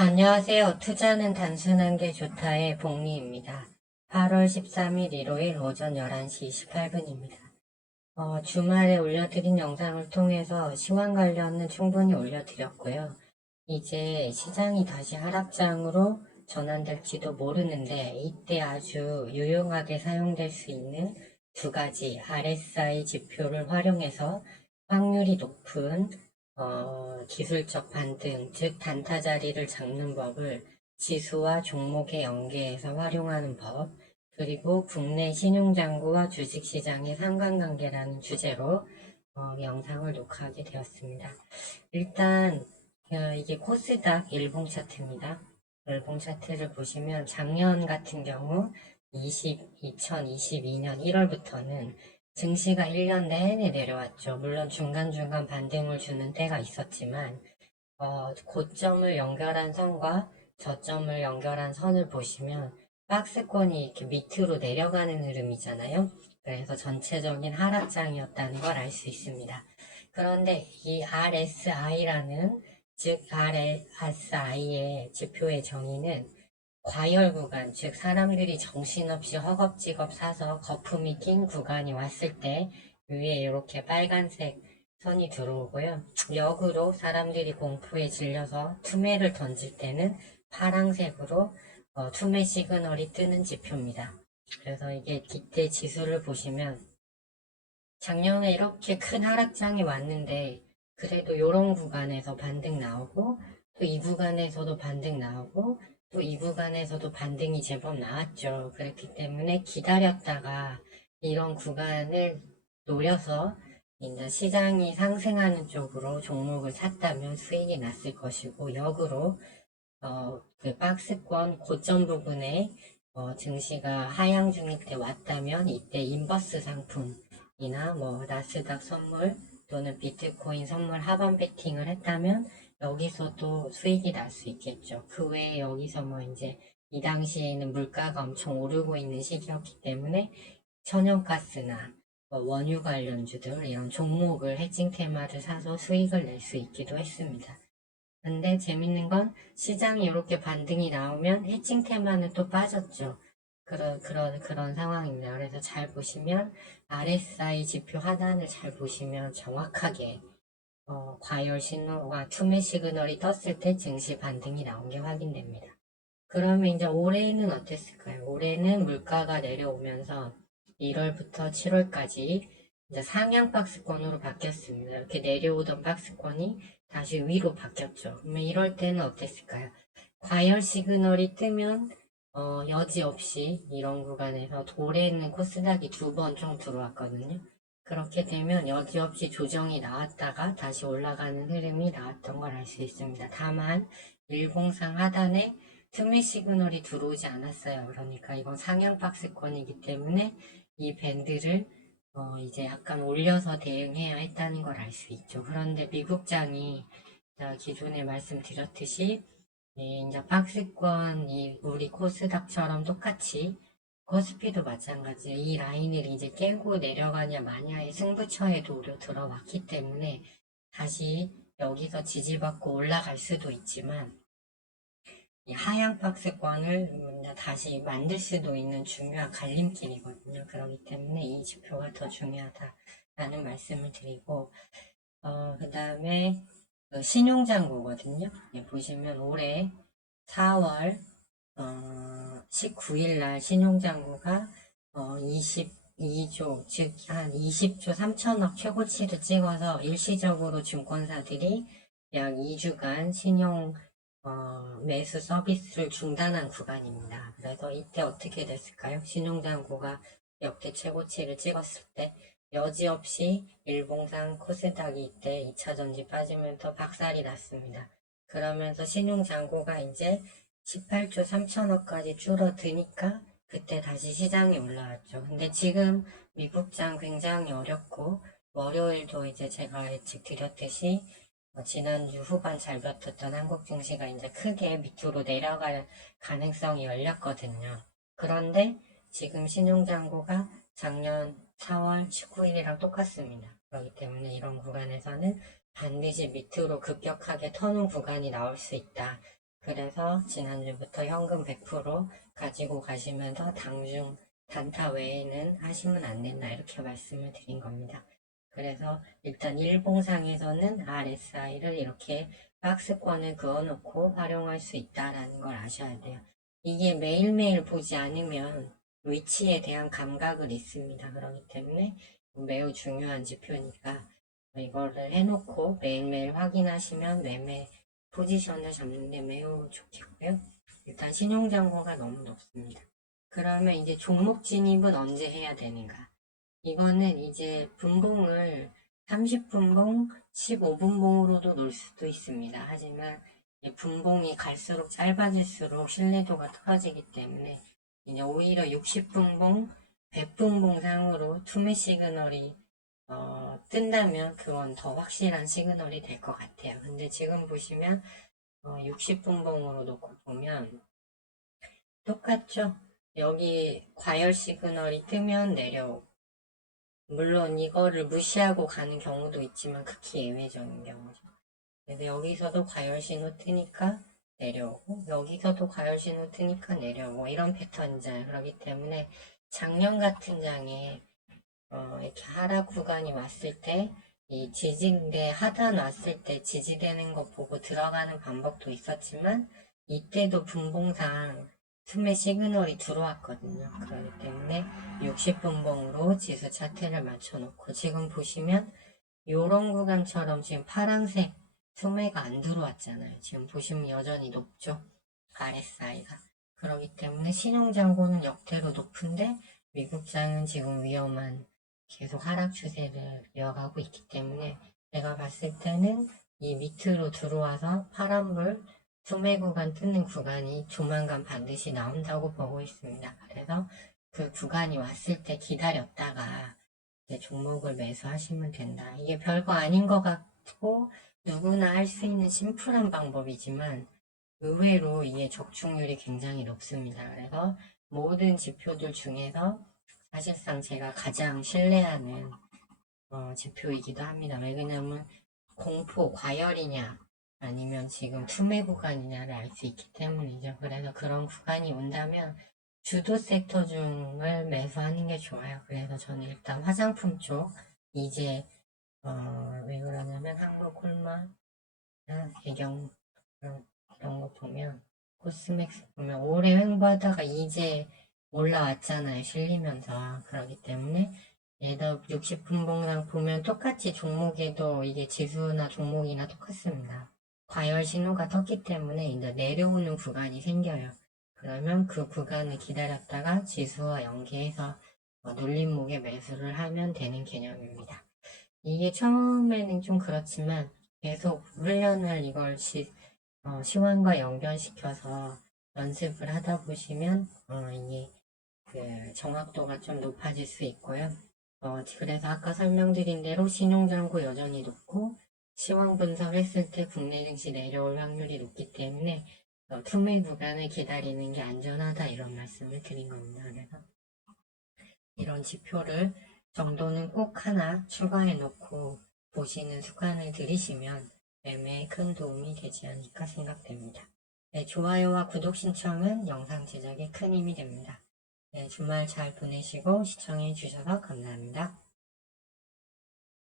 안녕하세요. 투자는 단순한 게 좋다의 복리입니다. 8월 13일 일요일 오전 11시 28분입니다. 주말에 올려드린 영상을 통해서 시황 관련은 충분히 올려드렸고요. 이제 시장이 다시 하락장으로 전환될지도 모르는데 이때 아주 유용하게 사용될 수 있는 두 가지 RSI 지표를 활용해서 확률이 높은 기술적 반등, 즉 단타 자리를 잡는 법을 지수와 종목에 연계해서 활용하는 법, 그리고 국내 신용장구와 주식시장의 상관관계라는 주제로 영상을 녹화하게 되었습니다. 일단 이게 코스닥 일봉 차트입니다. 일봉 차트를 보시면 작년 같은 경우 2022년 1월부터는 증시가 1년 내내 내려왔죠. 물론 중간중간 반등을 주는 때가 있었지만 고점을 연결한 선과 저점을 연결한 선을 보시면 박스권이 이렇게 밑으로 내려가는 흐름이잖아요. 그래서 전체적인 하락장이었다는 걸 알 수 있습니다. 그런데 이 RSI라는 즉 RSI의 지표의 정의는 과열 구간, 즉 사람들이 정신없이 허겁지겁 사서 거품이 낀 구간이 왔을 때 위에 이렇게 빨간색 선이 들어오고요. 역으로 사람들이 공포에 질려서 투매를 던질 때는 파란색으로 투매 시그널이 뜨는 지표입니다. 그래서 이게 이때 지수를 보시면 작년에 이렇게 큰 하락장이 왔는데 그래도 이런 구간에서 반등 나오고 또 이 구간에서도 반등 나오고 또 이 구간에서도 반등이 제법 나왔죠. 그렇기 때문에 기다렸다가 이런 구간을 노려서 이제 시장이 상승하는 쪽으로 종목을 샀다면 수익이 났을 것이고 역으로 그 박스권 고점 부분에 증시가 하향 중일 때 왔다면 이때 인버스 상품이나 뭐 나스닥 선물 또는 비트코인 선물 하반 베팅을 했다면 여기서도 수익이 날 수 있겠죠. 그 외에 여기서 뭐 이제 이 당시에는 물가가 엄청 오르고 있는 시기였기 때문에 천연가스나 원유 관련주들 이런 종목을 해칭 테마를 사서 수익을 낼 수 있기도 했습니다. 근데 재밌는 건 시장이 이렇게 반등이 나오면 해칭 테마는 또 빠졌죠. 그런 상황입니다. 그래서 잘 보시면 RSI 지표 하단을 잘 보시면 정확하게 과열 신호와 투매 시그널이 떴을 때 증시 반등이 나온 게 확인됩니다. 그러면 이제 올해는 어땠을까요? 올해는 물가가 내려오면서 1월부터 7월까지 이제 상향 박스권으로 바뀌었습니다. 이렇게 내려오던 박스권이 다시 위로 바뀌었죠. 그러면 이럴 때는 어땠을까요? 과열 시그널이 뜨면 여지없이 이런 구간에서 올해는 코스닥이 두 번 총 들어왔거든요. 그렇게 되면 여지없이 조정이 나왔다가 다시 올라가는 흐름이 나왔던 걸 알 수 있습니다. 다만 일봉상 하단에 투매 시그널이 들어오지 않았어요. 그러니까 이건 상향 박스권이기 때문에 이 밴드를 이제 약간 올려서 대응해야 했다는 걸 알 수 있죠. 그런데 미국장이 기존에 말씀드렸듯이 이제 박스권이 우리 코스닥처럼 똑같이 코스피도 마찬가지예요. 이 라인을 이제 깨고 내려가냐 마냐의 승부처에 도로 들어왔기 때문에 다시 여기서 지지받고 올라갈 수도 있지만 이 하향 박스권을 다시 만들 수도 있는 중요한 갈림길이거든요. 그렇기 때문에 이 지표가 더 중요하다라는 말씀을 드리고 그 다음에 신용장구거든요. 보시면 올해 4월 19일 날 신용장구가 22조, 즉 한 20조 3천억 최고치를 찍어서 일시적으로 증권사들이 약 2주간 신용 매수 서비스를 중단한 구간입니다. 그래서 이때 어떻게 됐을까요? 신용장구가 역대 최고치를 찍었을 때 여지없이 일봉상 코스닥이 이때 2차전지 빠지면서 박살이 났습니다. 그러면서 신용장구가 이제 18조 3천억까지 줄어드니까 그때 다시 시장이 올라왔죠. 근데 지금 미국장 굉장히 어렵고 월요일도 이제 제가 예측 드렸듯이 지난주 후반 잘 버텼던 한국 증시가 이제 크게 밑으로 내려갈 가능성이 열렸거든요. 그런데 지금 신용장구가 작년 4월 19일이랑 똑같습니다. 그렇기 때문에 이런 구간에서는 반드시 밑으로 급격하게 터는 구간이 나올 수 있다. 그래서 지난주부터 현금 100% 가지고 가시면서 당중 단타 외에는 하시면 안 된다 이렇게 말씀을 드린 겁니다. 그래서 일단 일봉상에서는 RSI를 이렇게 박스권을 그어놓고 활용할 수 있다라는 걸 아셔야 돼요. 이게 매일매일 보지 않으면 위치에 대한 감각을 잃습니다. 그렇기 때문에 매우 중요한 지표니까 이거를 해놓고 매일매일 확인하시면 매매 포지션을 잡는데 매우 좋겠고요. 일단 신용잔고가 너무 높습니다. 그러면 이제 종목 진입은 언제 해야 되는가? 이거는 이제 분봉을 30분봉, 15분봉으로도 놓을 수도 있습니다. 하지만 분봉이 갈수록 짧아질수록 신뢰도가 떨어지기 때문에 이제 오히려 60분봉, 100분봉 상으로 투매 시그널이 뜬다면 그건 더 확실한 시그널이 될 것 같아요. 근데 지금 보시면 60분봉으로 놓고 보면 똑같죠? 여기 과열 시그널이 뜨면 내려오고 물론 이거를 무시하고 가는 경우도 있지만 극히 예외적인 경우죠. 그래서 여기서도 과열 신호 뜨니까 내려오고 여기서도 과열 신호 뜨니까 내려오고 이런 패턴이잖아요. 그렇기 때문에 작년 같은 장에 이렇게 하락 구간이 왔을 때 이 지지대 하단 왔을 때 지지되는 거 보고 들어가는 방법도 있었지만 이때도 분봉상 투매 시그널이 들어왔거든요. 그렇기 때문에 60분봉으로 지수 차트를 맞춰놓고 지금 보시면 요런 구간처럼 지금 파란색 투매가 안 들어왔잖아요. 지금 보시면 여전히 높죠. RSI가. 그렇기 때문에 신용잔고는 역대로 높은데 미국장은 지금 위험한 계속 하락 추세를 이어가고 있기 때문에 제가 봤을 때는 이 밑으로 들어와서 파란불 소매 구간 뜯는 구간이 조만간 반드시 나온다고 보고 있습니다. 그래서 그 구간이 왔을 때 기다렸다가 이제 종목을 매수하시면 된다. 이게 별거 아닌 것 같고 누구나 할 수 있는 심플한 방법이지만 의외로 이게 적중률이 굉장히 높습니다. 그래서 모든 지표들 중에서 사실상 제가 가장 신뢰하는 지표이기도 합니다. 왜냐면 공포, 과열이냐 아니면 지금 투매 구간이냐를 알 수 있기 때문이죠. 그래서 그런 구간이 온다면 주도 섹터 중을 매수하는 게 좋아요. 그래서 저는 일단 화장품 쪽 이제 왜 그러냐면 한국콜마, 배경 이런 거 보면 코스맥스 보면 오래 횡보하다가 이제 올라왔잖아요. 실리면서. 그렇기 때문에 얘도 60분봉상 보면 똑같이 종목에도 이게 지수나 종목이나 똑같습니다. 과열 신호가 떴기 때문에 이제 내려오는 구간이 생겨요. 그러면 그 구간을 기다렸다가 지수와 연계해서 눌림목에 매수를 하면 되는 개념입니다. 이게 처음에는 좀 그렇지만 계속 훈련을 이걸 시황과 연결시켜서 연습을 하다 보시면 이게 그 정확도가 좀 높아질 수 있고요. 그래서 아까 설명드린 대로 신용잔고 여전히 높고 시황 분석했을 때 국내 증시 내려올 확률이 높기 때문에 투매 구간을 기다리는 게 안전하다 이런 말씀을 드린 겁니다. 그래서 이런 지표를 정도는 꼭 하나 추가해 놓고 보시는 습관을 들이시면 매매에 큰 도움이 되지 않을까 생각됩니다. 네, 좋아요와 구독 신청은 영상 제작에 큰 힘이 됩니다. 네, 주말 잘 보내시고 시청해 주셔서 감사합니다.